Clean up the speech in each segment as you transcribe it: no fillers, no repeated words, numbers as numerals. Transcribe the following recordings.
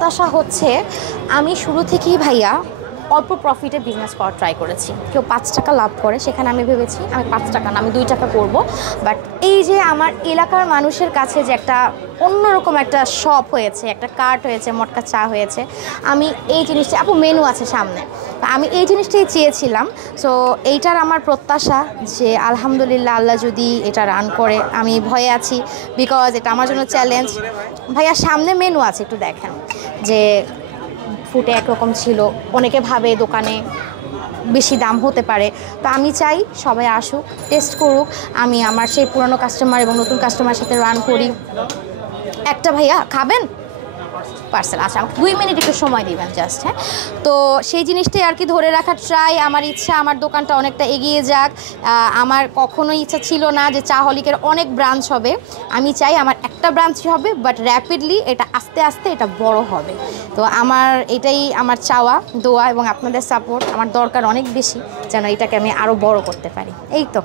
প্রত্যাশা হচ্ছে আমি শুরু থেকেই ভাইয়া অল্প প্রফিটে বিজনেস করার ট্রাই করেছি। কেউ ৫ টাকা লাভ করে, সেখানে আমি ভেবেছি আমি ৫ টাকা না, আমি ২ টাকা করব। বাট এই যে আমার এলাকার মানুষের কাছে যে একটা অন্যরকম একটা শপ হয়েছে, একটা কার্ট হয়েছে, মটকা চা হয়েছে, আমি এই জিনিসটা, আপু মেনু আছে সামনে, আমি এই জিনিসটাই চেয়েছিলাম। সো এইটার আমার প্রত্যাশা যে আলহামদুলিল্লাহ আল্লাহ যদি এটা রান করে, আমি ভয়ে আছি বিকজ এটা আমার জন্য চ্যালেঞ্জ। ভাইয়া সামনে মেনু আছে, একটু দেখেন যে ফুটে একরকম ছিল, অনেকে ভাবে দোকানে বেশি দাম হতে পারে। তো আমি চাই সবাই আসুক, টেস্ট করুক, আমি আমার সেই পুরনো কাস্টমার এবং নতুন কাস্টমারের সাথে রান করি। একটা ভাইয়া খাবেন পার্সেল, আচ্ছা আমাকে 2 মিনিট একটু সময় দিবেন জাস্ট। হ্যাঁ, তো সেই জিনিসটাই আর কি ধরে রাখার ট্রাই। আমার ইচ্ছা আমার দোকানটা অনেকটা এগিয়ে যাক। আমার কখনোই ইচ্ছা ছিল না যে চাহলিকের অনেক ব্রাঞ্চ হবে। আমি চাই আমার একটা ব্রাঞ্চ হবে, বাট র্যাপিডলি এটা আস্তে আস্তে এটা বড় হবে। তো আমার এটাই আমার চাওয়া, দোয়া এবং আপনাদের সাপোর্ট আমার দরকার অনেক বেশি, যেন এটাকে আমি আরও বড় করতে পারি। এই তো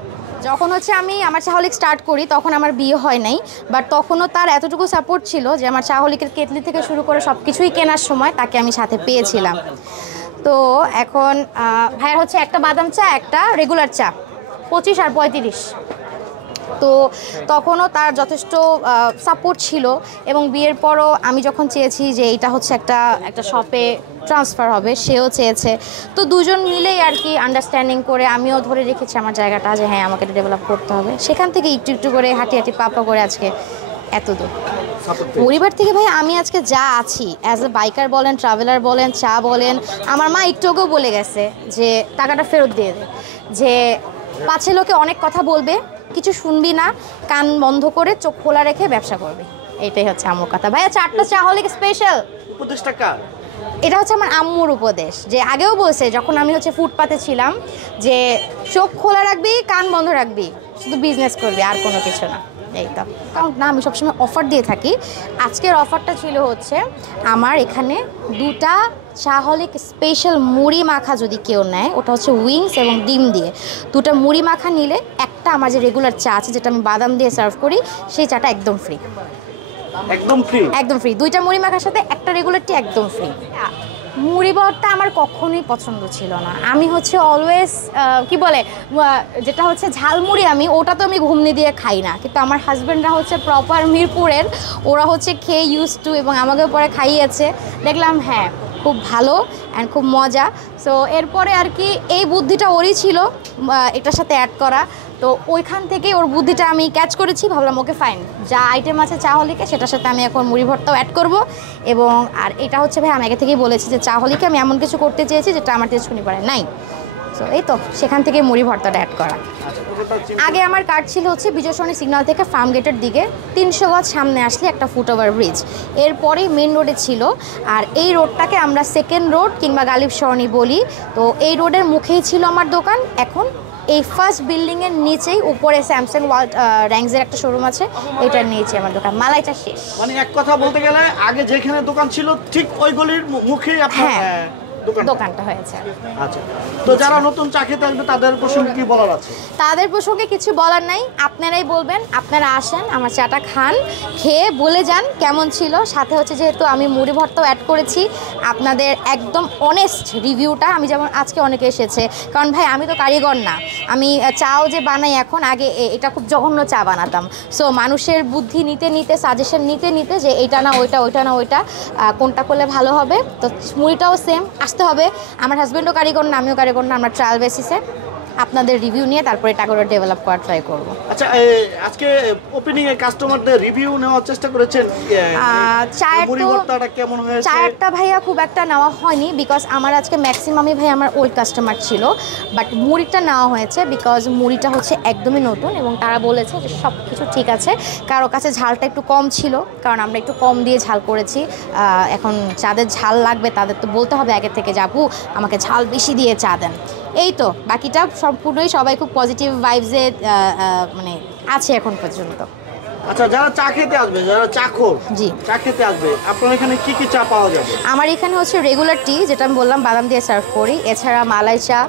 যখন হচ্ছে আমি আমার চাহলিক স্টার্ট করি তখন আমার বিয়ে হয় নাই, বাট তখনও তার এতটুকু সাপোর্ট ছিল যে আমার চাহলিকের কেটলি থেকে শুরু করে সব কিছুই কেনার সময় তাকে আমি সাথে পেয়েছিলাম। তো এখন ভাইয়ের হচ্ছে একটা বাদাম চা, একটা রেগুলার চা, 25 আর 35। তো তখনও তার যথেষ্ট সাপোর্ট ছিল এবং বিয়ের পরও আমি যখন চেয়েছি যে এটা হচ্ছে একটা শপে ট্রান্সফার হবে, সেও চেয়েছে। তো দুজন মিলেই আর কি আন্ডারস্ট্যান্ডিং করে আমিও ধরে রেখেছি আমার জায়গাটা, যে হ্যাঁ আমাকে এটা ডেভেলপ করতে হবে। সেখান থেকে একটু একটু করে হাঁটি হাঁটি পাপা করে আজকে এত দূর। পরিবার থেকে ভাই আমি আজকে যা আছি, অ্যাজ এ বাইকার বলেন, ট্রাভেলার বলেন, চা বলেন, আমার মা একটু আগেও বলে গেছে যে টাকাটা ফেরত দিয়ে দে, যে পাছে লোকে অনেক কথা বলবে, কিছু শুনবি না, কান বন্ধ করে চোখ খোলা রেখে ব্যবসা করবি। এটাই হচ্ছে আমার কথা। ভাইয়া 4টা চা হলে স্পেশাল 25 টাকা। এটা হচ্ছে আমার আম্মুর উপদেশ, যে আগেও বলছে যখন আমি হচ্ছে ফুটপাতে ছিলাম, যে চোখ খোলা রাখবি, কান বন্ধ রাখবি, শুধু বিজনেস করবি, আর কোনো কিছু না। এই তো কারণ না, আমি সবসময় অফার দিয়ে থাকি। আজকের অফারটা ছিল হচ্ছে আমার এখানে 2টা চাহলিক স্পেশাল মুড়ি মাখা যদি কেউ নেয়, ওটা হচ্ছে উইংস এবং ডিম দিয়ে। 2টা মুড়ি মাখা নিলে একটা আমার যে রেগুলার চা আছে, যেটা আমি বাদাম দিয়ে সার্ভ করি, সেই চাটা একদম ফ্রি। একদম ফ্রি? একদম ফ্রি। 2টা মুড়ি মাখার সাথে একটা রেগুলার টি একদম ফ্রি। মুড়ি ভর্তা আমার কখনোই পছন্দ ছিল না। আমি হচ্ছে অলওয়েজ কি বলে, যেটা হচ্ছে ঝালমুড়ি, আমি ওটা তো আমি ঘুমনি দিয়ে খাই না, কিন্তু আমার হাজব্যান্ডরা হচ্ছে প্রপার মিরপুরের, ওরা হচ্ছে খেয়ে ইউজ টু এবং আমাকেও পরে খাইয়েছে। দেখলাম হ্যাঁ খুব ভালো অ্যান্ড খুব মজা। সো এরপরে আর কি এই বুদ্ধিটা ওরই ছিল এটার সাথে অ্যাড করা। তো ওইখান থেকে ওর বুদ্ধিটা আমি ক্যাচ করেছি, ভাবলাম ওকে ফাইন, যা আইটেম আছে চাহলিকে সেটার সাথে আমি এখন মুড়ি ভর্তাও অ্যাড করব। এবং আর এটা হচ্ছে ভাই আমি আগে থেকেই বলেছি যে চাহলিকে আমি এমন কিছু করতে চেয়েছি যেটা আমার তেজকুনি পাড়ায় নাই। সো এই তো সেখান থেকে মুড়ি ভর্তাটা অ্যাড করা। আগে আমার কার্ড ছিল হচ্ছে বিজয় সরণি সিগন্যাল থেকে ফার্ম গেটের দিকে 300 গজ সামনে আসলে একটা ফুটওভার ব্রিজ, এরপরেই মেন রোডে ছিল। আর এই রোডটাকে আমরা সেকেন্ড রোড কিংবা গালিব সরণি বলি। তো এই রোডের মুখেই ছিল আমার দোকান। এখন এই ফার্স্ট বিল্ডিংয়ের নিচেই উপরে স্যামসাং ওয়ার্ল্ড র্যাঙ্কসের একটা শোরুম আছে, এটার নিচে আমার দোকান। মালাইটা শেষ, মানে এক কথা বলতে গেলে আগে যেখানে দোকান ছিল ঠিক ওই গলির মুখেই আপনার দোকানটা হয়েছে। আচ্ছা, তো যারা নতুন চা খেতে আসবে তাদের প্রসঙ্গে কি বলার আছে? তাদের প্রসঙ্গে কিছু বলার নাই, আপনারাই বলবেন। আপনারা আসেন, আমার চাটা খান, খেয়ে বলে যান কেমন ছিল। সাথে হচ্ছে যেহেতু আমি মুড়ি ভর্তাও অ্যাড করেছি, আপনাদের একদম অনেস্ট রিভিউটা, আমি যেমন আজকে অনেকে এসেছে, কারণ ভাই আমি তো কারিগর না, আমি চাও যে বানাই এখন, আগে এটা খুব জঘন্য চা বানাতাম। সো মানুষের বুদ্ধি নিতে নিতে, সাজেশন নিতে নিতে, যে এইটা না ওইটা, ওইটা না ওইটা, কোনটা করলে ভালো হবে। তো মুড়িটাও সেম আসতে হবে। আমার হাজব্যান্ডও কারিগর না, আমিও কারিগর না, আমরা ট্রায়াল বেসিসে আপনাদের রিভিউ নিয়ে তারপরে এটা করে ডেভেলপ করার ট্রাই করব। আচ্ছা, আজকে ওপেনিং এ কাস্টমারদের রিভিউ নেওয়ার চেষ্টা করেছেন? চায়েরটা কেমন হয়েছে? চায়েরটা ভাইয়া খুব একটা নেওয়া হয়নি, বিকজ আমার আজকে ম্যাক্সিমামই ভাই আমার ওল্ড কাস্টমার ছিল। বাট মুড়িটা নেওয়া হয়েছে বিকজ মুড়িটা হচ্ছে একদমই নতুন এবং তারা বলেছে যে সব কিছু ঠিক আছে। কারো কাছে ঝালটা একটু কম ছিল, কারণ আমরা একটু কম দিয়ে ঝাল করেছি। এখন যাদের ঝাল লাগবে তাদের তো বলতে হবে আগে থেকে, যাবো আমাকে ঝাল বেশি দিয়ে চা দেন। এই তো বাকিটা সম্পূর্ণই সবাই খুব পজিটিভ ভাইবসে মানে আছে এখন পর্যন্ত। আচ্ছা, যারা চা খেতে আসবে, যারা চাখোর, জি চা খেতে আসবে, আপনার এখানে কি কি চা পাওয়া যাবে? আমার এখানে হচ্ছে রেগুলার টি, যেটা আমি বললাম বাদাম দিয়ে সার্ভ করি। এছাড়া মালাই চা,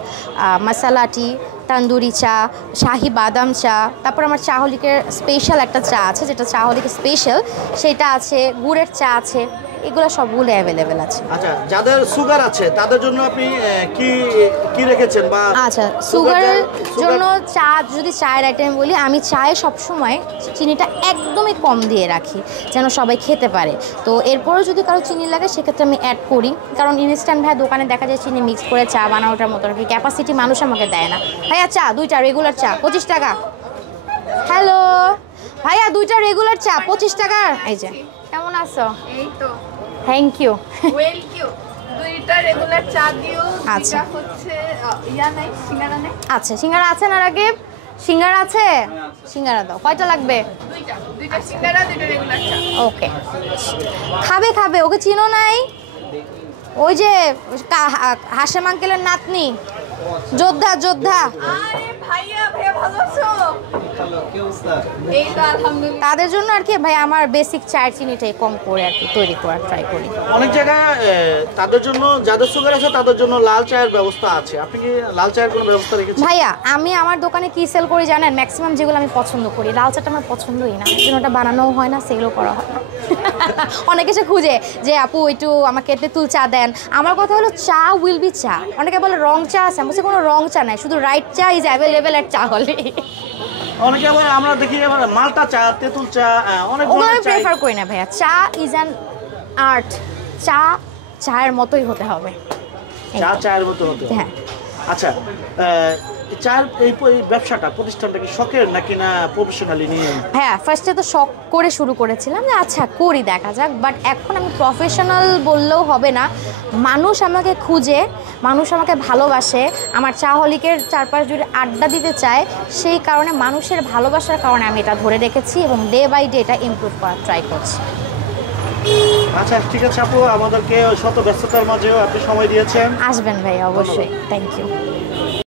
মশালা টি, তন্দুরি চা, শাহি বাদাম চা। তারপর আমার চাহলিকের স্পেশাল একটা চা আছে, যেটা চাহলিকের স্পেশাল, সেটা আছে। গুড়ের চা আছে, এগুলো সবগুলো অ্যাভেলেবেল আছে। আচ্ছা, যাদের সুগার আছে তাদের জন্য আপনি কি কি রেখেছেন? বা আচ্ছা, সুগারের জন্য চা, যদি চায়ের আইটেম বলি, আমি চায়ে সবসময় চিনিটা একদমই কম দিয়ে রাখি যেন সবাই খেতে পারে। তো এরপরেও যদি কারো চিনি লাগে সেক্ষেত্রে আমি অ্যাড করি, কারণ ইনস্ট্যান্ট ভাই দোকানে দেখা যায় চিনি মিক্স করে চা বানানোটার মতো আর কি ক্যাপাসিটি মানুষ আমাকে দেয় না। ভাইয়া চা 2টা রেগুলার চা 25 টাকা। হ্যালো ভাইয়া, 2টা রেগুলার চা 25 টাকা। এই যে, কেমন আছো? এই তো থ্যাংক ইউ। ওয়েলকিউ। 2টা রেগুলার চা দিও। আচ্ছা। এটা হচ্ছে ইয়া নাই, সিঙ্গারা নাই। আচ্ছা, সিঙ্গারা আছে না রাকিব? সিঙ্গারা আছে? সিঙ্গারা দাও। কয়টা লাগবে? 2টা সিঙ্গারা, 2টা রেগুলার চা। ওকে, খাবে খাবে, ওকে চিনো নাই? ওই যে হাশেম আঙ্কেলের নাতনি, যোদ্ধা যোদ্ধা। আরে ভাইয়া, ভাইয়া ভালো আছো? এই তো আলহামদুলিল্লাহ। তাদের জন্য আর কি ভাই আমার বেসিক চায়ের চিনিটাই কম করে আর কি তৈরি করার ট্রাই করি। অনেক জায়গায় তাদের জন্য, যাদের সুগার আছে তাদের জন্য লাল চায়ের ব্যবস্থা আছে। আপনি কি লাল চায়ের কোনো ব্যবস্থা রেখেছেন? ভাইয়া আমি আমার দোকানে কি সেল করি জানেন? ম্যাক্সিমাম যেগুলো আমি পছন্দ করি, লাল চাটা আমার পছন্দই না, এই জন্য ওটা বানানোও হয় না, সেলও করা হয় না। অনেকে এসে খুঁজে যে আপু একটু আমাকে তেঁতুল চা দেন। আমার কথা হলো চা উইল বি চা। অনেকে বলে রং চা আছে, আমি বলছি কোনো রং চা নাই, শুধু রাইট চা ইজ অ্যাভেলেবেল এর চা হলে। অনেকে আবার আমরা দেখি আবার মালটা চা, তেঁতুল চা, অনেক ওগুলো আমি ধরনের চা। প্রেফার করি না ভাইয়া। চা ইজ অ্যান আর্ট। চা চায়ের মতোই হতে হবে। চা চায়ের মতো হতো। হ্যাঁ। আচ্ছা, চায়ের এই ব্যবসাটা, প্রতিষ্ঠানটা কি শখের নাকি না প্রফেশনালি নিয়ে? হ্যাঁ, ফার্স্টে তো শখ করে শুরু করেছিলাম যে আচ্ছা করি, দেখা যাক। বাট এখন আমি প্রফেশনাল বললেও হবে না, মানুষ আমাকে খুঁজে, মানুষ আমাকে ভালোবাসে, আমার চা হলিকের চারপাশ জুড়ে আড্ডা দিতে চায়, সেই কারণে মানুষের ভালোবাসার কারণে আমি এটা ধরে রেখেছি এবং ডে বাই ডে এটা ইমপ্রুভ করার ট্রাই করছি। আচ্ছা, ঠিক আছে আপু, আমাদেরকে শত ব্যস্ততার মাঝেও আপনি সময় দিয়েছেন। আসবেন ভাই, অবশ্যই। Thank you.